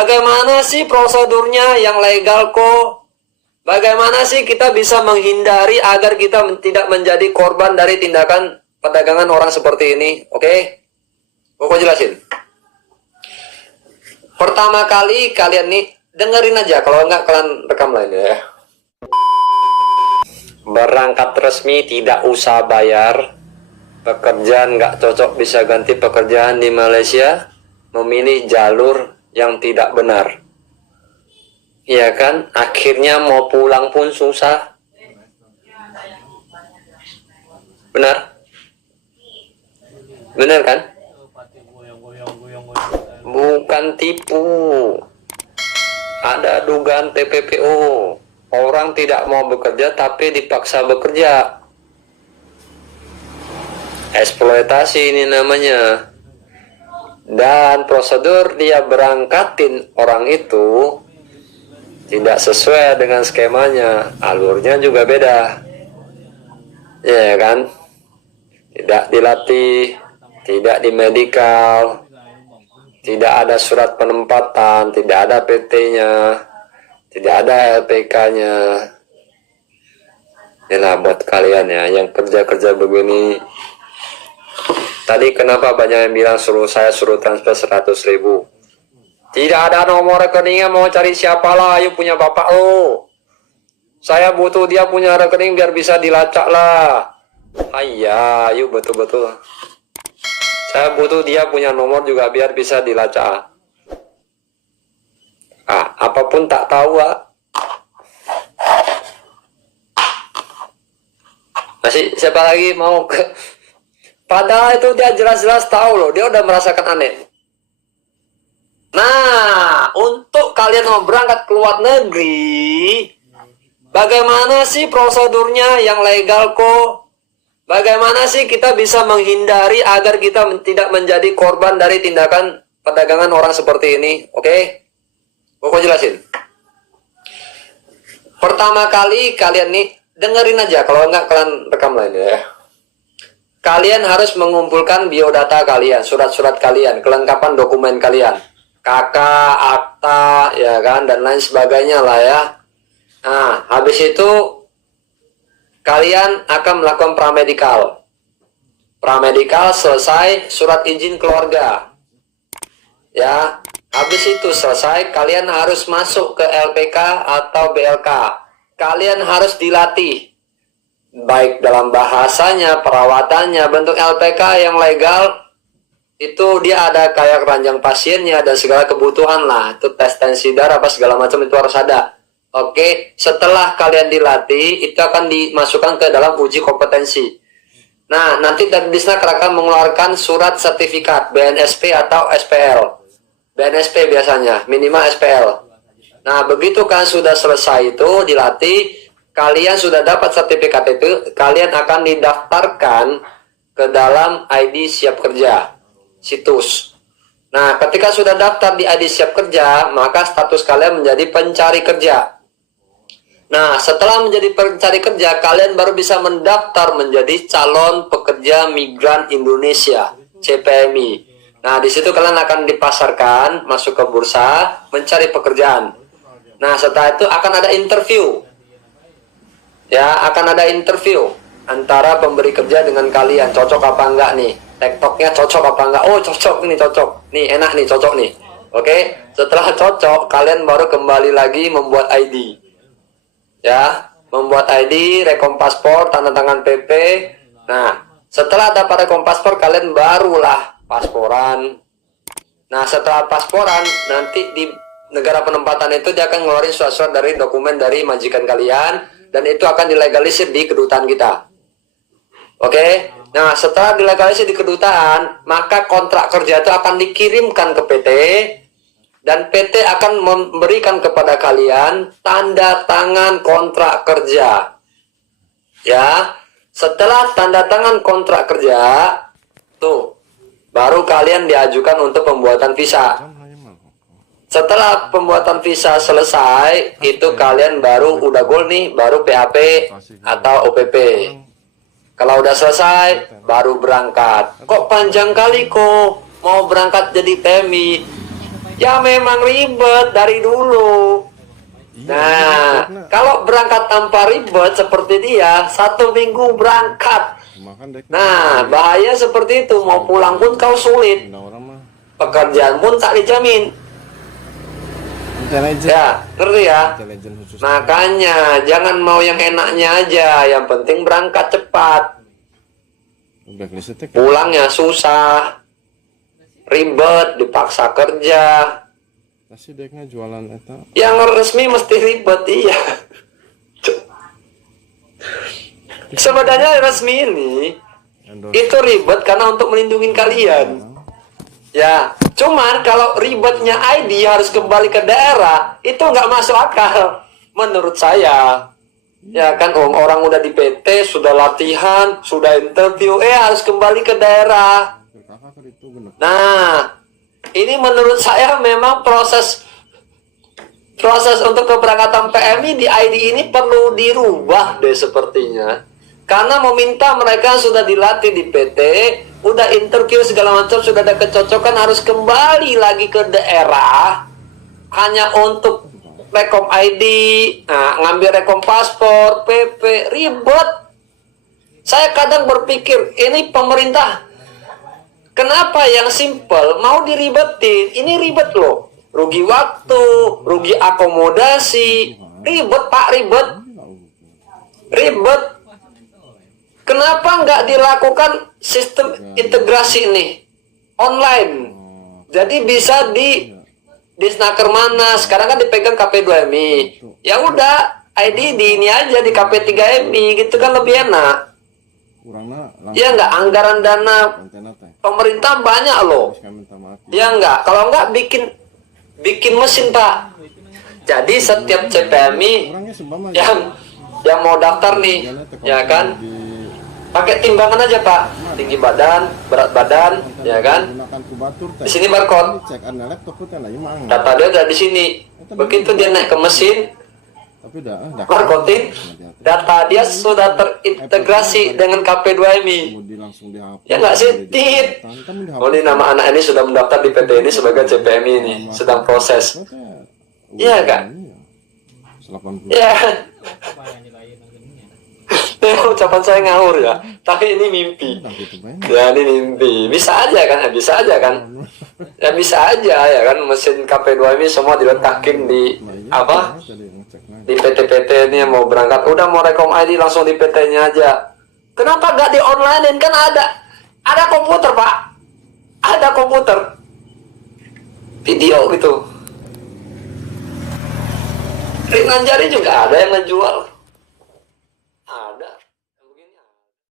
Bagaimana sih prosedurnya yang legal kok? Bagaimana sih kita bisa menghindari agar kita tidak menjadi korban dari tindakan perdagangan orang seperti ini? Oke? Kok jelasin. Pertama kali kalian nih dengerin aja, kalau enggak kalian rekam lain ya. Berangkat resmi tidak usah bayar. Pekerjaan nggak cocok bisa ganti pekerjaan di Malaysia. Memilih jalur yang tidak benar. Iya kan? Akhirnya mau pulang pun susah. Benar? Benar kan? Bukan tipu. Ada dugaan TPPO. Orang tidak mau bekerja tapi dipaksa bekerja. Eksploitasi ini namanya. Dan prosedur dia berangkatin orang itu tidak sesuai dengan skemanya. Alurnya juga beda. Ya kan? Tidak dilatih, tidak di medical, tidak ada surat penempatan, tidak ada PT-nya, tidak ada LPK-nya. Inilah buat kalian ya yang kerja-kerja begini. Tadi kenapa banyak yang bilang saya suruh transfer 100.000? Tidak ada nomor rekeningnya, mau cari siapa lah? Ayo punya bapak lo. Saya butuh dia punya rekening biar bisa dilacak lah. Iya, yuk betul-betul. Saya butuh dia punya nomor juga biar bisa dilacak. Apapun tak tahu, Masih siapa lagi mau ke? Padahal itu dia jelas-jelas tahu loh, dia udah merasakan aneh. Nah, untuk kalian mau berangkat ke luar negeri, bagaimana sih prosedurnya yang legal kok? Bagaimana sih kita bisa menghindari agar kita tidak menjadi korban dari tindakan perdagangan orang seperti ini? Oke? Kok jelasin. Pertama kali kalian nih dengerin aja, kalau enggak kalian rekam lain ya. Kalian harus mengumpulkan biodata kalian, surat-surat kalian, kelengkapan dokumen kalian, KK, akta, ya kan, dan lain sebagainya lah ya. Nah, habis itu kalian akan melakukan pramedikal. Pramedikal selesai, surat izin keluarga. Ya, habis itu selesai, kalian harus masuk ke LPK atau BLK. Kalian harus dilatih. Baik dalam bahasanya, perawatannya, bentuk LPK yang legal, itu dia ada kayak keranjang pasiennya, dan segala kebutuhan lah. Itu tes tensi darah, apa segala macam itu harus ada. Oke, setelah kalian dilatih, itu akan dimasukkan ke dalam uji kompetensi. Nah, nanti dari Disnaker akan mengeluarkan surat sertifikat BNSP atau SPL. BNSP biasanya, minimal SPL. Nah, begitu kan sudah selesai itu, dilatih, kalian sudah dapat sertifikat itu, kalian akan didaftarkan ke dalam ID Siap Kerja, situs. Nah, ketika sudah daftar di ID Siap Kerja, maka status kalian menjadi pencari kerja. Nah, setelah menjadi pencari kerja, kalian baru bisa mendaftar menjadi calon pekerja migran Indonesia, CPMI. Nah, di situ kalian akan dipasarkan, masuk ke bursa, mencari pekerjaan. Nah, setelah itu akan ada interview. Ya, akan ada interview antara pemberi kerja dengan kalian. Cocok apa enggak nih? TikToknya cocok apa enggak? Oh, cocok, ini cocok. Nih, enak nih, cocok nih. Oke, setelah cocok, kalian baru kembali lagi membuat ID. Ya, membuat ID, rekom paspor, tanda tangan PP. Nah, setelah dapat rekom paspor, kalian barulah pasporan. Nah, setelah pasporan, nanti di negara penempatan itu dia akan ngeluarin surat-surat dari dokumen dari majikan kalian, dan itu akan dilegalisir di kedutaan kita. Oke? Nah, setelah dilegalisir di kedutaan, maka kontrak kerja itu akan dikirimkan ke PT, dan PT akan memberikan kepada kalian tanda tangan kontrak kerja. Ya, setelah tanda tangan kontrak kerja, tuh, baru kalian diajukan untuk pembuatan visa. Setelah pembuatan visa selesai, itu kalian baru udah goal nih, baru PAP atau OPP. Kalau udah selesai, baru berangkat. Kok panjang kali kok mau berangkat jadi PMI? Ya memang ribet dari dulu. Nah, kalau berangkat tanpa ribet seperti dia, 1 minggu berangkat. Nah, bahaya seperti itu. Mau pulang pun kau sulit. Pekerjaan pun tak dijamin. Ya, ngerti ya? Makanya jangan mau yang enaknya aja. Yang penting berangkat cepat. Pulangnya susah, ribet, dipaksa kerja. Yang resmi mesti ribet, iya. Sebenarnya resmi ini itu ribet karena untuk melindungi kalian. Ya, cuman kalau ribetnya ID harus kembali ke daerah, itu nggak masuk akal menurut saya. Ya kan, orang udah di PT, sudah latihan, sudah interview, harus kembali ke daerah. Nah, ini menurut saya memang proses untuk keberangkatan PMI di ID ini perlu dirubah deh sepertinya. Karena meminta mereka sudah dilatih di PT, udah interview segala macam, sudah ada kecocokan, harus kembali lagi ke daerah hanya untuk rekom ID, ngambil rekom paspor, PP, ribet. Saya kadang berpikir, ini pemerintah kenapa yang simple mau diribetin? Ini ribet loh, rugi waktu, rugi akomodasi, ribet Pak, ribet. Kenapa nggak dilakukan sistem integrasi ini online? Jadi bisa di Disnaker mana? Sekarang kan dipegang KP2MI. Ya udah, ID di ini aja di KP3MI, gitu kan lebih enak. Ya nggak, anggaran dana pemerintah banyak loh. Ya nggak, kalau nggak bikin mesin Pak. Jadi setiap CPMI yang mau daftar nih, ya kan? Pakai timbangan aja Pak, tinggi badan, berat badan, ya kan? Di sini barcode, data dia udah di sini. Begitu dia naik ke mesin, barcode, data dia sudah terintegrasi dengan KP2MI. Ya nggak sih, tit. Oh ini nama anak ini sudah mendaftar di PT ini sebagai CPMI ini, sedang proses. Iya kan? Ya. Ucapan saya ngawur ya, tapi ini mimpi. Ya ini mimpi. Bisa aja kan? Ya bisa aja ya kan, mesin KP2MI semua diletakin di apa? Di PT-PT ini yang mau berangkat, udah mau rekom ID langsung di PT-nya aja. Kenapa nggak di online? Kan ada komputer Pak, ada komputer, video gitu. Ringan jari juga ada yang ngejual.